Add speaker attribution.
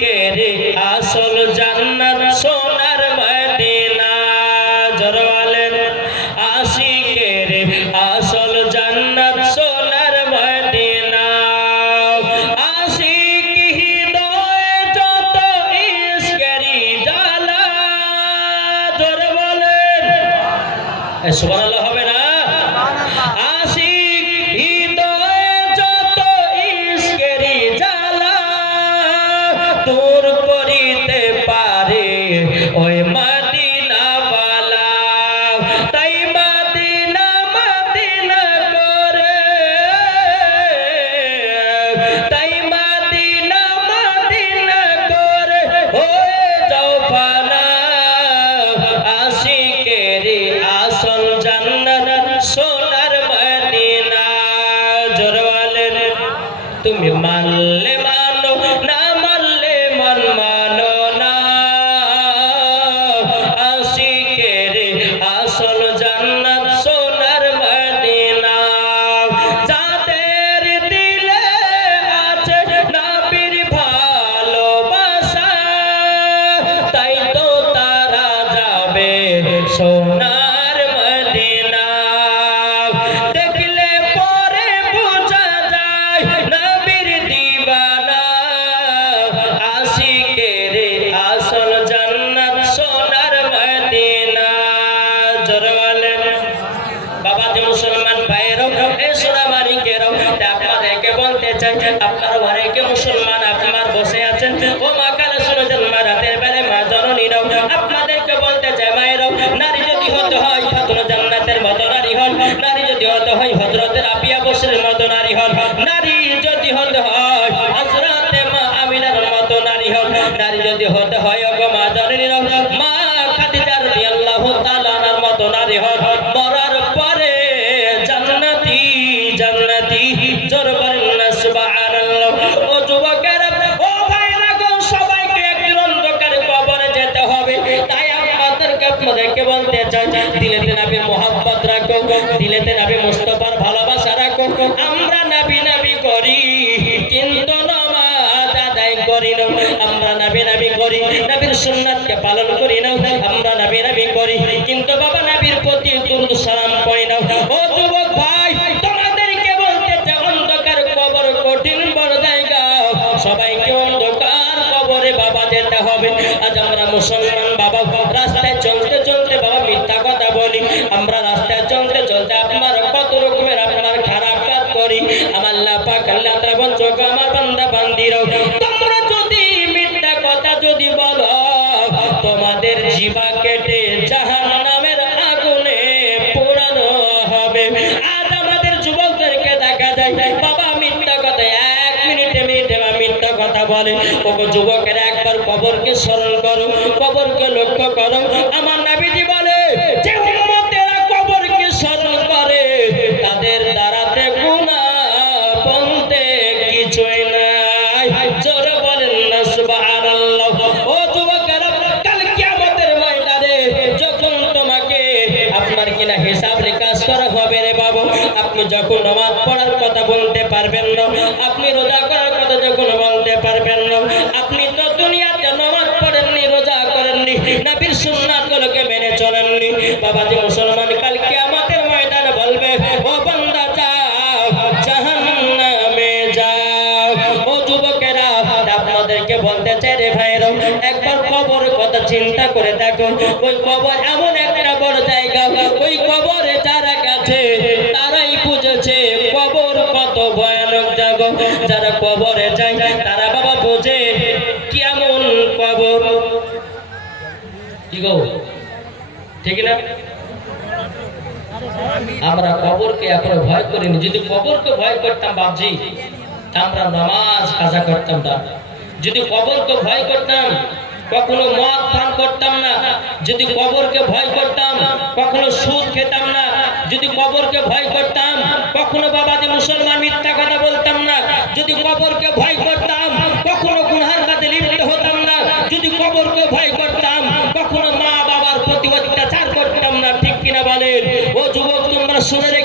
Speaker 1: আশিকের আসল জান্নাত সোনার মদিনা। জরওয়ালেন, আশিকের আসল জান্নাত সোনার মদিনা। আশিক হৃদয়ে যত ইশকেরি জ্বালা, জরওয়ালেন। এ, সুবহানাল্লাহ। तुम मानले নারী যদি হতে হয় হজরতের দিলেতে নাবি মোহাব্বত রাখো দিলেতে নাবি মুস্তফার ভালোবাসা রাখো। আমরা নাবি নাবি করি, কিন্তু নামাজ আদায় করি না। আমরা নাবি নাবি করি, নবীর সুন্নাতকে পালন করি না। আমরা নাবি নাবি করি, কিন্তু বাবা নবীর প্রতি দুরুদ সালাম পড়ি না। ও যুবক ভাই, তোমাদেরকে বলতে চাই, অন্ধকার কবর কঠিন বড় জায়গা। সবাইকে অন্ধকার কবরে বাবা যেতে হবে। আজ আমরা মুসলমান তোমরা যদি মিথ্যা কথা যদি বলো, তোমাদের জিবা কেটে জাহান্নামের আগুনে পোড়ানো হবে। আজ আমাদের যুবকদেরকে দেখা যায়, বাবা মিথ্যা কথা, এক মিনিটে মিনিটে বা মিথ্যা কথা বলে। ওকে যুবকের একবার কবরকে স্মরণ করো, কবরকে লক্ষ্য করো। আপনি যখন নামাজ পড়ার কথা বলতে পারবেন না, আপনি রোজা করার কথা যখন বলতে পারবেন না, আপনি তো দুনিয়াতে নামাজ পড়েননি, রোজা করেননি, নবীর সুন্নাতগুলোকে মেনে চলেননি। বাবা যে মুসলমান, কাল কিয়ামতের ময়দানে বলবে, ও বান্দা, যাও, জাহান্নামে যাও। ও যুবকেরা, আপনাদেরকে বলতে চাই রে ভাইরা একবার কবর কথা চিন্তা করে দেখো। ওই কবর ঠিক না? আমরা কবরকে এখন ভয় করিনি যদি কবরকে ভয় করতাম বাবজি তা আমরা নামাজ কাজা করতাম না। যদি কবরকে ভয় করতাম, কখনো মদ পান করতাম না। যদি কবরকে ভয় করতাম, কখনো সুদ খেতাম না। যদি কবরকে ভয় করতাম, কখনো বাবা যে মুসলমান মিথ্যা কথা বলতাম না। যদি কবরকে ভয় করতাম sobre